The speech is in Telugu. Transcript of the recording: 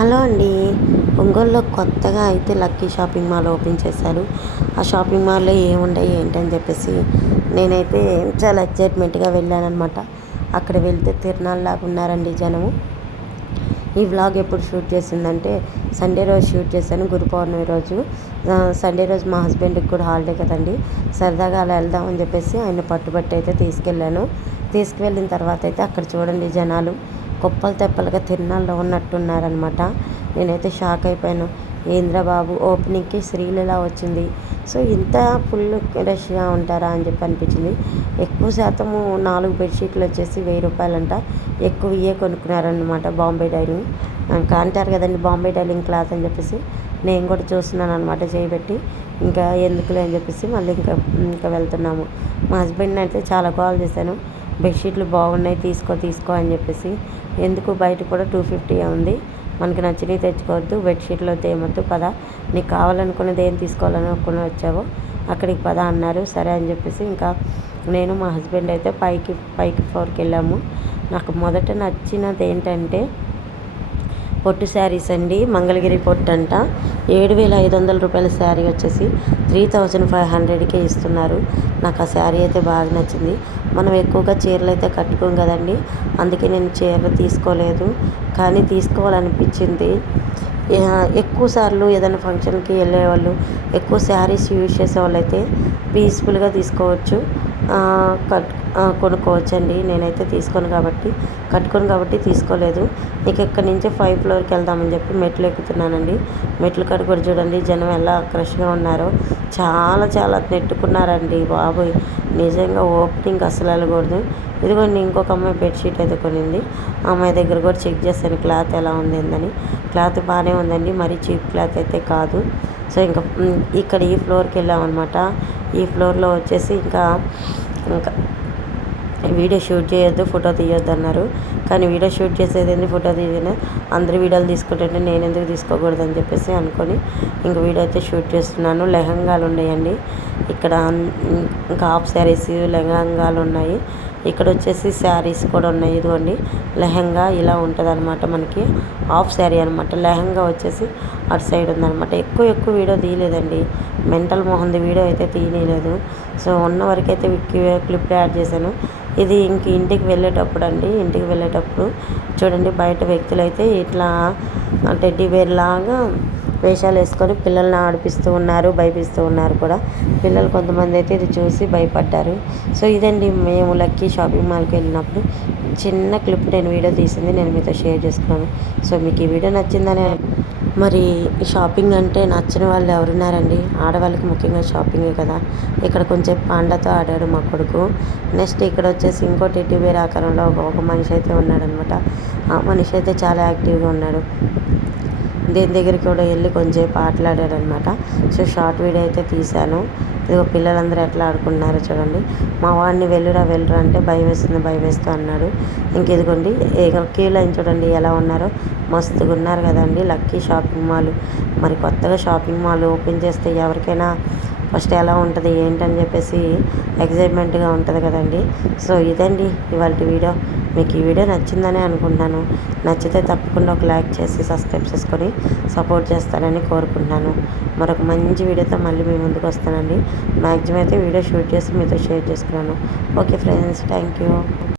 హలో అండి. ఒంగోలులో కొత్తగా అయితే లక్కీ షాపింగ్ మాల్ ఓపెన్ చేశారు. ఆ షాపింగ్ మాల్‌లో ఏముంటాయి ఏంటని చెప్పేసి నేనైతే చాలా ఎక్సైట్‌మెంట్‌గా వెళ్ళాననమాట. అక్కడ వెళ్తే తిరణాల్లాగా ఉన్నారండి జనము. ఈ వ్లాగ్ ఎప్పుడు షూట్ చేసిందంటే సండే రోజు షూట్ చేశాను, గురు పౌర్ణమి రోజు. సండే రోజు మా హస్బెండ్‌కి కూడా హాలిడే కదండీ. సరదాగా అలా వెళ్దామని చెప్పేసి ఆయన పట్టుబట్టి అయితే తీసుకెళ్ళాను. తీసుకువెళ్ళిన తర్వాత అయితే అక్కడ చూడండి జనాలు కుప్పలు తెప్పలుగా తిరునాళ్ళలో ఉన్నట్టున్నారనమాట. నేనైతే షాక్ అయిపోయాను. ఏంద్రా బాబు, ఓపెనింగ్‌కి శ్రీలీల వచ్చింది. సో ఇంత ఫుల్ రష్‌గా ఉంటారా అని చెప్పి అనిపించింది. ఎక్కువ శాతము 4 బెడ్షీట్లు వచ్చేసి ₹1000 ఎక్కువ ఇయే కొనుక్కున్నారనమాట. బాంబే డైనింగ్ ఇంకా అంటారు కదండి, బాంబే డైనింగ్ క్లాత్ అని చెప్పేసి నేను కూడా చూస్తున్నాను అనమాట చేయబెట్టి. ఇంకా ఎందుకులే అని చెప్పేసి మళ్ళీ ఇంకా వెళ్తున్నాము. మా హస్బెండ్ని అయితే చాలా కాల్ చేశాను, బెడ్షీట్లు బాగున్నాయి తీసుకో తీసుకో అని చెప్పేసి. ఎందుకు బయట కూడా 250 ఉంది, మనకి నచ్చినవి తెచ్చుకోవద్దు, బెడ్షీట్లు తేమొద్దు, పద నీకు కావాలనుకున్నది ఏం తీసుకోవాలనుకుని వచ్చావో అక్కడికి పద అన్నారు. సరే అని చెప్పేసి ఇంకా నేను మా హస్బెండ్ అయితే పైకి ఫ్లోర్కి వెళ్ళాము. నాకు మొదట నచ్చినది ఏంటంటే పొట్టు శారీస్ అండి. మంగళగిరి పొట్టు అంట. ₹7,500 శారీ వచ్చేసి 3,500కే ఇస్తున్నారు. నాకు ఆ శారీ అయితే బాగా నచ్చింది. మనం ఎక్కువగా చీరలు అయితే కట్టుకోం కదండి, అందుకే నేను చీర తీసుకోలేదు, కానీ తీసుకోవాలనిపించింది. ఎక్కువ సార్లు ఏదైనా ఫంక్షన్కి వెళ్ళేవాళ్ళు ఎక్కువ శారీస్ యూజ్ చేసేవాళ్ళు అయితే పీస్ఫుల్గా తీసుకోవచ్చు, కొనుక్కోవచ్చండి. నేనైతే కట్టుకోను కాబట్టి తీసుకోలేదు. ఇక ఇక్కడి నుంచి 5th ఫ్లోర్కి వెళ్దామని చెప్పి మెట్లు ఎక్కుతున్నానండి. మెట్లు కాడ కూడా చూడండి జనం ఎలా క్రష్గా ఉన్నారో. చాలా చాలా నెట్టుకున్నారండి బాబోయ్. నిజంగా ఓపెనింగ్ అసలు వెళ్ళకూడదు. ఇదిగోండి ఇంకొక అమ్మాయి బెడ్షీట్ అయితే కొనింది. ఆ అమ్మాయి దగ్గర కూడా చెక్ చేశాను క్లాత్ ఎలా ఉందని. క్లాత్ బాగానే ఉందండి, మరీ చీప్ క్లాత్ అయితే కాదు. సో ఇంకా ఇక్కడ ఈ ఫ్లోర్కి వెళ్ళామన్నమాట. ఈ ఫ్లోర్లో వచ్చేసి ఇంకా వీడియో షూట్ చేయొద్దు, ఫోటో తీయొద్దు అన్నారు. కానీ వీడియో షూట్ చేసేది ఏంది, ఫోటో తీయని అందరూ వీడియోలు తీసుకుంటుంటే నేను ఎందుకు తీసుకోకూడదు అని చెప్పేసి అనుకొని ఇంక వీడియో అయితే షూట్ చేస్తున్నాను. లెహంగాలు ఉన్నాయండి ఇక్కడ. ఇంకా హాఫ్ శారీస్ లెహంగాలు ఉన్నాయి. ఇక్కడ వచ్చేసి శారీస్ కూడా ఉన్నాయి. ఇదిగోండి లెహంగా ఇలా ఉంటుంది అనమాట, మనకి హాఫ్ శారీ అనమాట. లెహంగా వచ్చేసి అటు సైడ్ ఉందనమాట. ఎక్కువ వీడియో తీయలేదండి, మెంటల్ మొహంది వీడియో అయితే తీయలేదు. సో ఉన్న వరకు అయితే క్లిప్ యాడ్ చేశాను. ఇది ఇంటికి వెళ్ళేటప్పుడు చూడండి బయట వ్యక్తులు అయితే ఇట్లా టెడ్డీ బేర్ లాగా వేషాలు వేసుకొని పిల్లల్ని ఆడిపిస్తూ ఉన్నారు, భయపిస్తూ ఉన్నారు కూడా. పిల్లలు కొంతమంది అయితే ఇది చూసి భయపడ్డారు. సో ఇదండి మేము లక్కీ షాపింగ్ మాల్కి వెళ్ళినప్పుడు చిన్న క్లిప్ నేను వీడియో తీసింది, నేను మీతో షేర్ చేసుకున్నాను. సో మీకు ఈ వీడియో నచ్చిందని మరి షాపింగ్ అంటే నచ్చని వాళ్ళు ఎవరున్నారండి? ఆడవాళ్ళకి ముఖ్యంగా షాపింగే కదా. ఇక్కడ కొంచెం పాండాతో ఆడాడు మా కొడుకు. నెక్స్ట్ ఇక్కడ వచ్చేసి ఇంకో టెడ్డీ బేర్ ఆకారంలో ఒక మనిషి అయితే ఉన్నాడనమాట. ఆ మనిషి అయితే చాలా యాక్టివ్గా ఉన్నాడు. దేని దగ్గరికి కూడా వెళ్ళి కొంచెంసేపు ఆటలాడాడనమాట. సో షార్ట్ వీడియో అయితే తీశాను. ఇదిగో పిల్లలందరూ ఎట్లా ఆడుకుంటున్నారో చూడండి. మా వాడిని వెళ్ళురా అంటే భయం వేస్తూ అన్నాడు. ఇదిగోండి క్యూ లైన్ చూడండి ఎలా ఉన్నారో, మస్తుగా ఉన్నారు కదండి లక్కీ షాపింగ్ మాల్. మరి కొత్తగా షాపింగ్ మాల్ ఓపెన్ చేస్తే ఎవరికైనా ఫస్ట్ ఎలా ఉంటుంది ఏంటని చెప్పేసి ఎగ్జైట్మెంట్గా ఉంటుంది కదండి. సో ఇదండి ఇవాళ వీడియో. మీకు ఈ వీడియో నచ్చిందనే అనుకుంటున్నాను. నచ్చితే తప్పకుండా ఒక లైక్ చేసి సబ్స్క్రైబ్ చేసుకొని సపోర్ట్ చేస్తారని కోరుకుంటున్నాను. మరొక మంచి వీడియోతో మళ్ళీ మీ ముందుకు వస్తానండి. మ్యాక్సిమం అయితే వీడియో షూట్ చేసి మీతో షేర్ చేసుకున్నాను. Okay friends, thank you.